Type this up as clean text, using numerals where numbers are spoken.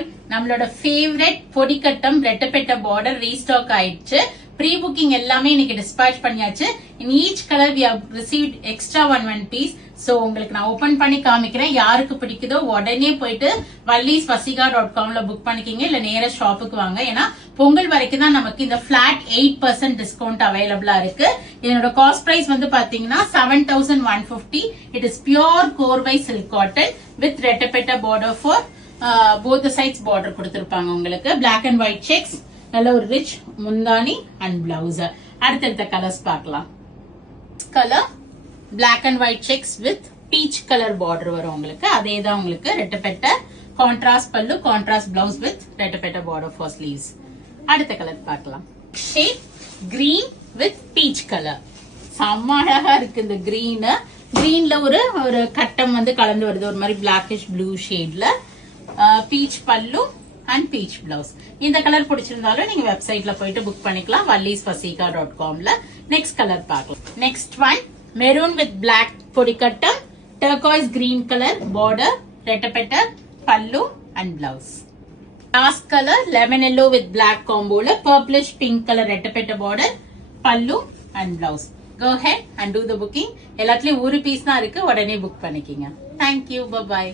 All, நம்மளோட favourite பொடிக்கட்டம் ரெட்டப்பெட்ட பார்டர் ரீஸ்டாக் ஆயிடுச்சு. ப்ரீ புக்கிங் எல்லாமே இன்னைக்கு டிஸ்பேச் பண்ணியாச்சு. In each colour we have received extra one piece. So உங்களுக்கு நான் ஓபன் பண்ணி காமிக்கிறேன். யாருக்கு பிடிக்குதோ உடனே போயிட்டு valleysvasiga.comல புக் பண்ணிக்கிங்க, இல்ல நேர ஷாப்புக்கு வாங்க. ஏன்னா பொங்கல் வரைக்கும் தான் நமக்கு இந்த பிளாட் 8% டிஸ்கவுண்ட் அவைலபிளா இருக்கு. இதனோட காஸ்ட் பிரைஸ் வந்து பாத்தீங்கன்னா 7150. இட் இஸ் பியூர் கோர்வை சில்க் காட்டன் வித் ரெட்டப்பெட்ட border for both the sides border கொடுத்திருப்பாங்க. உங்களுக்கு black and white checks, நல்ல ஒரு ரிச் முந்தானி அண்ட் பிளவுஸ். அடுத்தடுத்த கலர்ஸ் பார்க்கலாம். Colour black and white checks with peach color border வரும் உங்களுக்கு. அதே தான் உங்களுக்கு ரெட்டப்பெட்ட கான்ட்ராஸ்ட் பல்லு, கான்ட்ராஸ்ட் பிளவுஸ் வித் ரெட்டப்பெட்ட border for sleeves. அடுத்த கலர் பார்க்கலாம். Shade green with peach color. செம்ம அழகா இருக்கு இந்த green. greenல ஒரு கட்டம் வந்து கலந்து வருது, ஒரு மாதிரி blackish blue ஷேட்ல. பீச் பல்லு அண்ட் பீச் பிளவுஸ். இந்த கலர் பிடிச்சிருந்தாலும் நீங்க வெப்சைட்ல போயிட்டு புக் பண்ணிக்கலாம், valleysvasiga.comல. நெக்ஸ்ட் கலர் பார்க்கலாம். Next one maroon with black பொடிக்கட்டம், டர்காய்ஸ் கிரீன் கலர் பார்டர், ரெட்டப்பெட்ட பல்லு and blouse. Last colour lemon yellow with black காம்போல பர்பிளிஷ் பிங்க் கலர் ரெட்டப்பெட்ட பார்டர், பல்லு and blouse. Go ahead and do the booking. எல்லாத்துலயும் ஒரு piece தான் இருக்கு, உடனே புக் பண்ணிக்கிங்க. Thank you. Bye bye.